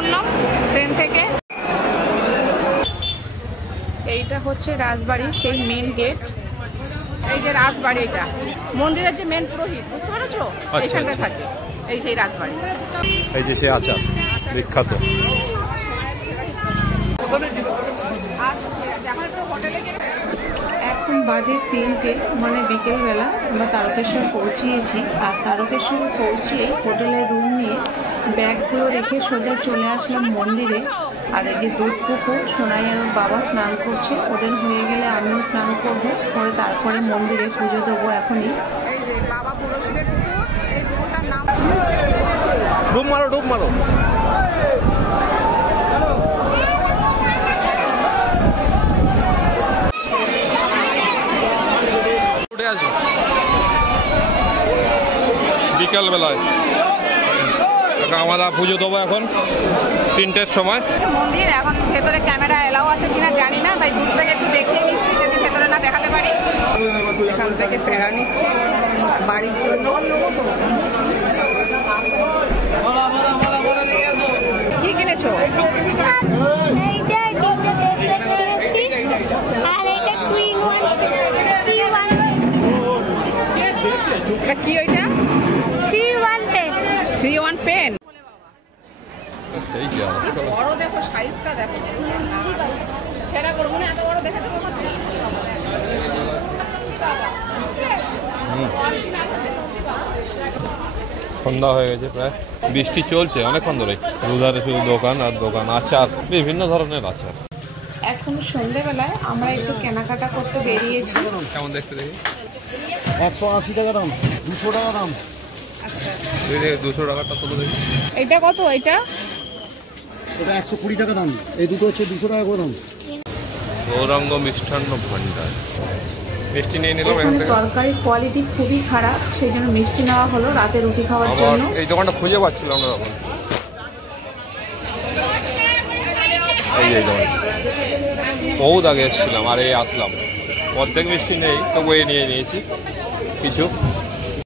পড়লাম ট্রেন থেকে। এইটা হচ্ছে রাজবাড়ি, সেই মেন গেট। এই যে রাজবাড়ি, এটা মন্দিরের যে মেন পুরোহিত, বুঝতে পেরেছো, এইখানটায় থাকে। এই সেই রাজবাড়ি, এই যে সে আচার বিখ্যাত। এখন বাজে 3টে, মানে বিকেলবেলা। আমরা তারকেশ্বর পৌঁছিয়েছি, আর তারকেশ্বর পৌঁছে হোটেলের রুম নিয়ে ব্যাগগুলো রেখে সোজা চলে আসলাম মন্দিরে। আর এই যে দুধ পুকুর, সোনাই আর বাবা স্নান করছে, ওদের হয়ে গেলে আমিও স্নান করবো, করে তারপরে মন্দিরে পুজো দেবো এখনই। এই যে বাবা পুরুষের পুকুর, এই পুকুরটার নাম ডুব মারো, ডুব মারো। বিকাল বেলায় আমরা পুজো দেবো এখন 3টের সময়। মন্দির এখন ভেতরে ক্যামেরা এলাও আছে কিনা জানি না, তাই দূর থেকে একটু দেখিয়ে নিচ্ছি, যদি ভেতরে না দেখাতে পারি। এখান থেকে ফেরা নিচ্ছি বাড়ির জন্য। কি কিনেছো? কি ওইটা? 3-1 পেন। বড় দেখো, সাইজটা দেখো, সেরা করবো না, এত বড় দেখে দেবো। সন্ধ্যা হয়ে গেছে প্রায়, বৃষ্টি চলছে অনেকক্ষণ ধরে। দুধারে শুধু দোকান আর দোকান, আচার, বিভিন্ন ধরনের আচার। এখন সন্ধ্যেবেলায় আমরা একটু কেনাকাটা করতে বেরিয়েছি। কেমন দেখতে দেখি? 180 টাকা দাম, 200 টাকা দাম। আচ্ছা, 200 টাকাটা তুলে দেখি। এটা কত? এটা 120 টাকা দাম। এই দুটো হচ্ছে 200 টাকা করে দাম। গৌরাঙ্গ মিষ্টান্ন ভান্ডার। মিষ্টি নিয়ে নিলাম এখান থেকে। তরকারি কোয়ালিটি খুবই খারাপ, সেই জন্য মিষ্টি নেওয়া হলো রাতে রুটি খাওয়ার জন্য। এই দোকানটা খুঁজে পাচ্ছিলাম না তখন। এই দোকান বহুত আগে এসেছিলাম, আর এই আসলাম। অর্ধেক মিষ্টি নেই, তবু নিয়ে নিয়েছি কিছু।